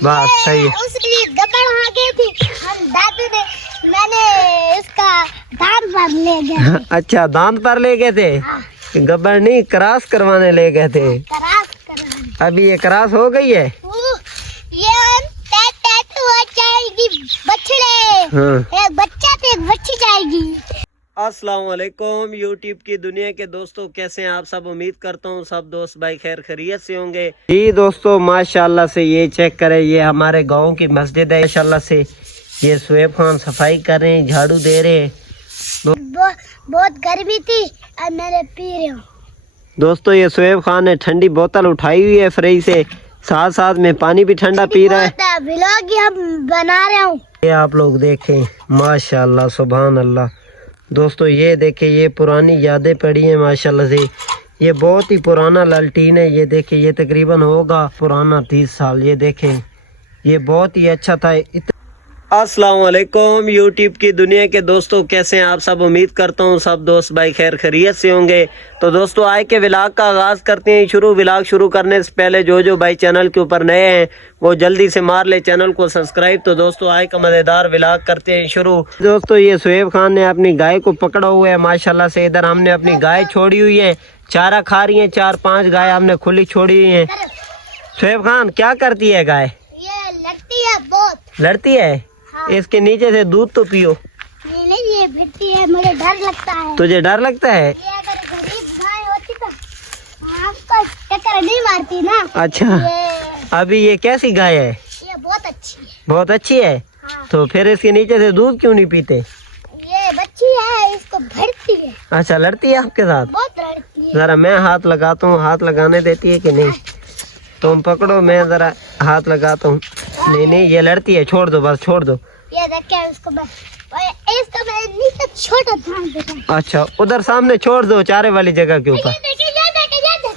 बस सही है। उसके लिए गब्बर वहाँ गई थी, हम दादू ने मैंने इसका दांत पर ले गए थे। अच्छा, दांत पर ले गए थे। हाँ, गब्बर नहीं, क्रॉस करवाने ले गए थे। क्रॉस करवाने। अभी ये क्रॉस हो गई है। ये टैटू हो जाएगी बछड़े। हाँ। एक बच्चा तो एक बच्ची जाएगी। अस्सलाम वालेकुम यूट्यूब की दुनिया के दोस्तों, कैसे हैं आप सब। उम्मीद करता हूँ सब दोस्त भाई खैर खैरियत से होंगे। जी दोस्तों, माशाल्लाह से ये चेक करें, ये हमारे गांव की मस्जिद है। माशाल्लाह से ये शुएब खान सफाई कर रहे हैं, झाड़ू दे रहे हैं। बहुत गर्मी थी और मैंने पी रहे हूँ। दोस्तों, ये शुएब खान ने ठंडी बोतल उठाई हुई है फ्रिज से, साथ साथ में पानी भी ठंडा पी रहा है। व्लॉग हम बना रहे हूँ, ये आप लोग देखें। माशाल्लाह, सुभान अल्लाह। दोस्तों ये देखें, ये पुरानी यादें पड़ी हैं माशाल्लाह से। ये बहुत ही पुराना लालटीन है। ये देखें, ये तकरीबन होगा पुराना 30 साल। ये देखें, ये बहुत ही अच्छा था। अस्सलाम वालेकुम यूट्यूब की दुनिया के दोस्तों, कैसे हैं आप सब। उम्मीद करता हूँ सब दोस्त भाई खैर खैरियत से होंगे। तो दोस्तों, आज के व्लॉग का आगाज़ करते हैं। व्लॉग शुरू करने से पहले जो भाई चैनल के ऊपर नए हैं वो जल्दी से मार ले चैनल को सब्सक्राइब। तो दोस्तों, आज का मज़ेदार व्लॉग करते हैं शुरू। दोस्तों, ये शुएब खान ने अपनी गाय को पकड़ा हुआ है माशाल्लाह से। इधर हमने अपनी गाय छोड़ी हुई है, चारा खा रही है। 4-5 गाय हमने खुली छोड़ी हुई है। शुएब खान, क्या करती है गाय? ये लड़ती है बहुत। लड़ती है? हाँ। इसके नीचे से दूध तो पियो। नहीं, ये भिड़ती है, मुझे डर लगता है। तुझे डर लगता है? ये अगर गरीब गाय होती तो आपको टक्कर नहीं मारती ना। अच्छा, अभी ये कैसी गाय है? ये बहुत अच्छी है। बहुत अच्छी है। हाँ। तो फिर इसके नीचे से दूध क्यों नहीं पीते? ये बच्ची है, इसको भिड़ती है। अच्छा, लड़ती है आपके साथ? बहुत लड़ती है। जरा मैं हाथ लगाता हूँ, हाथ लगाने देती है कि नहीं? तुम पकड़ो, मैं जरा हाथ लगाता हूँ। नहीं, ये लड़ती है, छोड़ दो, बस छोड़ दो। ये देखिए, इसको मैं नीचे छोटा ध्यान देता। अच्छा, उधर सामने छोड़ दो, चारे वाली जगह के ऊपर।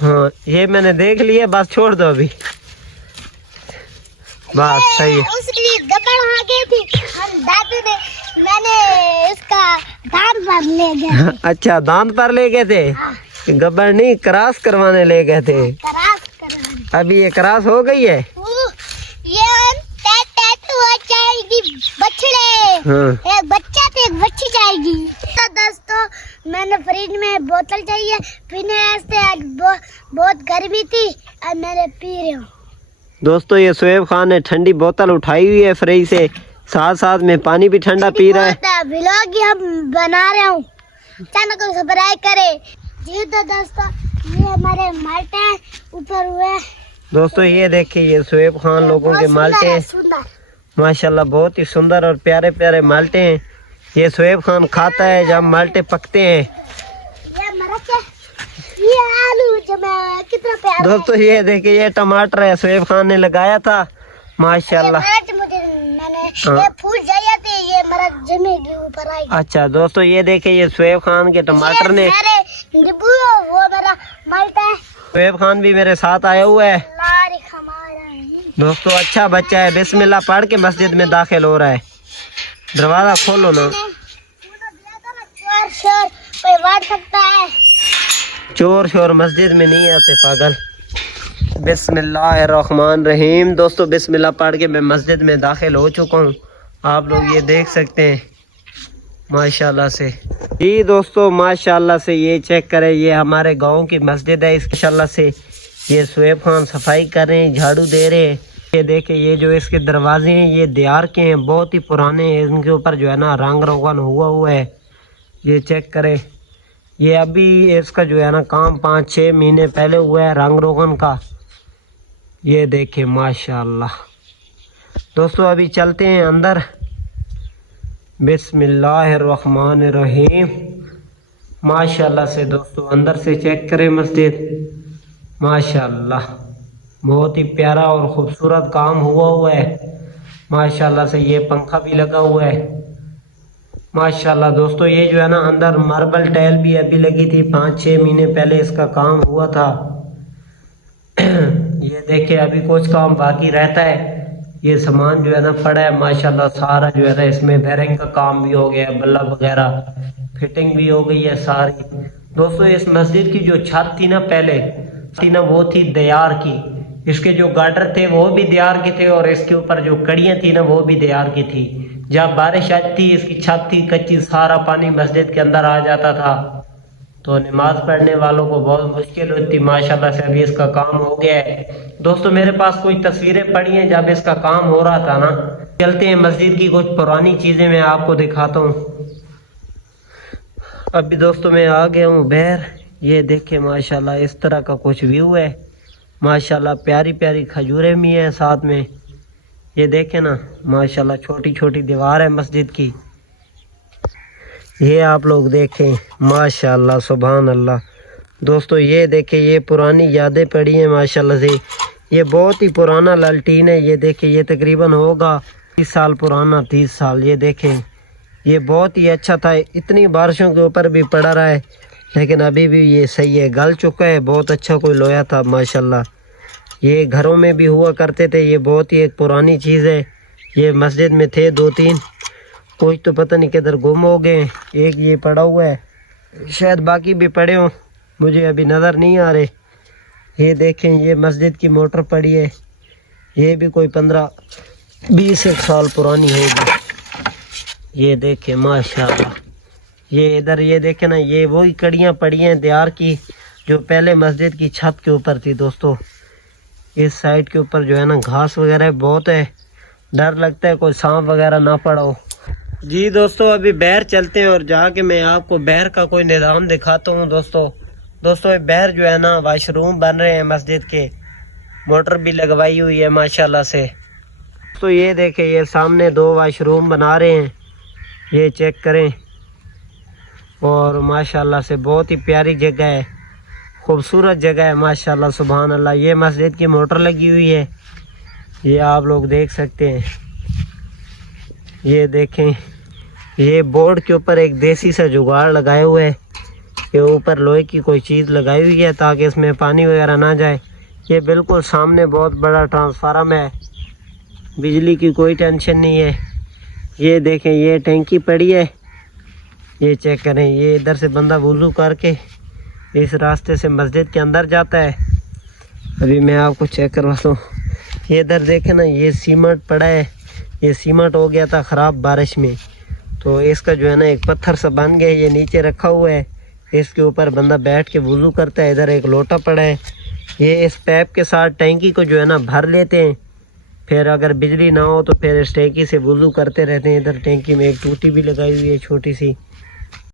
हाँ, ये मैंने देख लिया, बस छोड़ दो अभी। बस सही है। उसके लिए गब्बर वहाँ गई थी, हम दादू ने मैंने इसका दांत पर ले गए थे। अच्छा, दांत पर ले गए थे। हाँ, गब्बर नहीं, क्रॉस करवाने ले गए थे। क्रॉस करवाने। अभी ये क्रॉस हो गई है। ये टैटू हो जाएगी बछड़े। हाँ। एक बच्चा तो एक बच्ची जाएगी। तो दोस्तों, मैंने फ्रिज में बोतल चाहिए पीने वास्ते। आज बहुत गर्मी थी और मैंने पी रही हूँ। दोस्तों, ये शुएब खान ने ठंडी बोतल उठाई हुई है फ्रिज से, साथ साथ में पानी भी ठंडा पी रहा है। व्लॉग हम बना रहे हूँ, चैनल को सब्सक्राइब करें। जी तो दोस्तों, ये हमारे माल्टे ऊपर हुए। दोस्तों, ये देखिए, ये शुएब खान लोगों के माल्टे हैं। सुंदर माशाल्लाह, बहुत ही सुंदर और प्यारे प्यारे माल्टे हैं। ये शुएब खान खाता है जब माल्टे पकते हैं। ये मरच है, ये आलू जो मैं कितना प्यारा। दोस्तों, ये देखिए, ये टमाटर है, शुएब खान ने लगाया था माशाल्लाह। ये फूल जाया थे, ये मरच जमेगी ऊपर आएगी। अच्छा दोस्तों, ये देखिए, ये शुएब खान के टमाटर ने। नींबू वो मेरा माल्टा है। शुएब खान भी मेरे साथ आया हुआ है। लारी हमारा है। दोस्तों, अच्छा बच्चा है, बिस्मिल्लाह पढ़ के मस्जिद में दाखिल हो रहा है। दरवाजा खोलो ना। चोर शोर कोई वाट सकता है? चोर शोर मस्जिद में नहीं आते पागल। बिस्मिल्लाहिर्रहमानिर्रहीम। दोस्तों, बिस्मिल्लाह पढ़ के मैं मस्जिद में दाखिल हो चुका हूँ। आप लोग ये देख सकते हैं माशाल्लाह से। जी दोस्तों, माशाल्लाह से ये चेक करें, ये हमारे गांव की मस्जिद है। इस माशाल्लाह से ये शुएब खान सफाई कर रहे हैं, झाड़ू दे रहे हैं। ये देखें, ये जो इसके दरवाजे हैं ये दियार के हैं, बहुत ही पुराने हैं। इनके ऊपर जो है ना रंग रोगन हुआ है। ये चेक करें, ये अभी इसका जो है ना काम 5-6 महीने पहले हुआ है रंग रोगन का। ये देखें माशाल्लाह। दोस्तों, अभी चलते हैं अंदर। बिस्मिल्लाहिर्रहमानिर्रहीम। माशाल्लाह से दोस्तों, अंदर से चेक करें मस्जिद। माशाल्लाह, बहुत ही प्यारा और खूबसूरत काम हुआ है माशाल्लाह से। ये पंखा भी लगा हुआ है माशाल्लाह। दोस्तों, ये जो है ना अंदर मार्बल टाइल भी अभी लगी थी, 5-6 महीने पहले इसका काम हुआ था। ये देखिए, अभी कुछ काम बाकी रहता है। ये सामान जो है ना पड़ा है माशाल्लाह, सारा जो है ना इसमें बेरिंग का काम भी हो गया, बल्ब वगैरह फिटिंग भी हो गई है सारी। दोस्तों, इस मस्जिद की जो छत थी ना पहले थी ना, वो थी दियार की। इसके जो गार्डर थे वो भी दियार के थे और इसके ऊपर जो कड़ियाँ थी ना वो भी दियार की थी। जब बारिश आती थी इसकी छत थी कच्ची, सारा पानी मस्जिद के अंदर आ जाता था, तो नमाज पढ़ने वालों को बहुत मुश्किल होती। माशाल्लाह से अभी इसका काम हो गया है। दोस्तों मेरे पास कुछ तस्वीरें पड़ी हैं जब इसका काम हो रहा था ना। चलते हैं मस्जिद की कुछ पुरानी चीज़ें मैं आपको दिखाता हूँ। अभी दोस्तों मैं आ गया हूँ बाहर। ये देखें माशाल्लाह इस तरह का कुछ व्यू है। माशाल्लाह प्यारी प्यारी खजूरें भी हैं साथ में। ये देखें ना माशाल्लाह छोटी छोटी दीवार है मस्जिद की। ये आप लोग देखें माशाल्लाह सुभान अल्लाह। दोस्तों ये देखें ये पुरानी यादें पड़ी हैं माशाल्लाह से। ये बहुत ही पुराना लालटीन है। ये देखें ये तकरीबन होगा 30 साल पुराना, 30 साल। ये देखें ये बहुत ही अच्छा था। इतनी बारिशों के ऊपर भी पड़ा रहा है लेकिन अभी भी ये सही है, गल चुका है। बहुत अच्छा कोई लोया था माशाल्लाह। ये घरों में भी हुआ करते थे। ये बहुत ही एक पुरानी चीज़ है। ये मस्जिद में थे 2-3, कुछ तो पता नहीं किधर गुम हो गए। एक ये पड़ा हुआ है, शायद बाकी भी पड़े हों, मुझे अभी नज़र नहीं आ रहे। ये देखें ये मस्जिद की मोटर पड़ी है। ये भी कोई 15-20 साल पुरानी होगी। ये देखें माशाल्लाह। ये इधर ये देखें ना, ये वही कड़ियाँ पड़ी हैं दियार की जो पहले मस्जिद की छत के ऊपर थी। दोस्तों इस साइड के ऊपर जो है ना घास वगैरह बहुत है, डर लगता है कोई सांप वगैरह ना पड़ा हो। जी दोस्तों अभी बाहर चलते हैं और जाके मैं आपको बाहर का कोई निज़ाम दिखाता हूँ। दोस्तों बाहर जो है ना वाशरूम बन रहे हैं मस्जिद के, मोटर भी लगवाई हुई है माशाल्लाह से। तो ये देखें ये सामने 2 वाशरूम बना रहे हैं, ये चेक करें। और माशाल्लाह से बहुत ही प्यारी जगह है, खूबसूरत जगह है माशाल्लाह सुभान अल्लाह। ये मस्जिद की मोटर लगी हुई है, ये आप लोग देख सकते हैं। ये देखें ये बोर्ड के ऊपर एक देसी सा जुगाड़ लगाए हुए है। ये ऊपर लोहे की कोई चीज़ लगाई हुई है ताकि इसमें पानी वगैरह ना जाए। ये बिल्कुल सामने बहुत बड़ा ट्रांसफार्मर है, बिजली की कोई टेंशन नहीं है। ये देखें ये टैंकी पड़ी है, ये चेक करें। ये इधर से बंदा वुज़ू करके इस रास्ते से मस्जिद के अंदर जाता है। अभी मैं आपको चेक करवाता हूँ। ये इधर देखें ना ये सीमेंट पड़ा है, ये सीमेंट हो गया था ख़राब बारिश में, तो इसका जो है ना एक पत्थर सा बन गया, ये नीचे रखा हुआ है। इसके ऊपर बंदा बैठ के वुज़ू करता है। इधर एक लोटा पड़ा है, ये इस पैप के साथ टैंकी को जो है ना भर लेते हैं, फिर अगर बिजली ना हो तो फिर इस टैंकी से वुज़ू करते रहते हैं। इधर टैंकी में एक टूटी भी लगाई हुई है छोटी सी।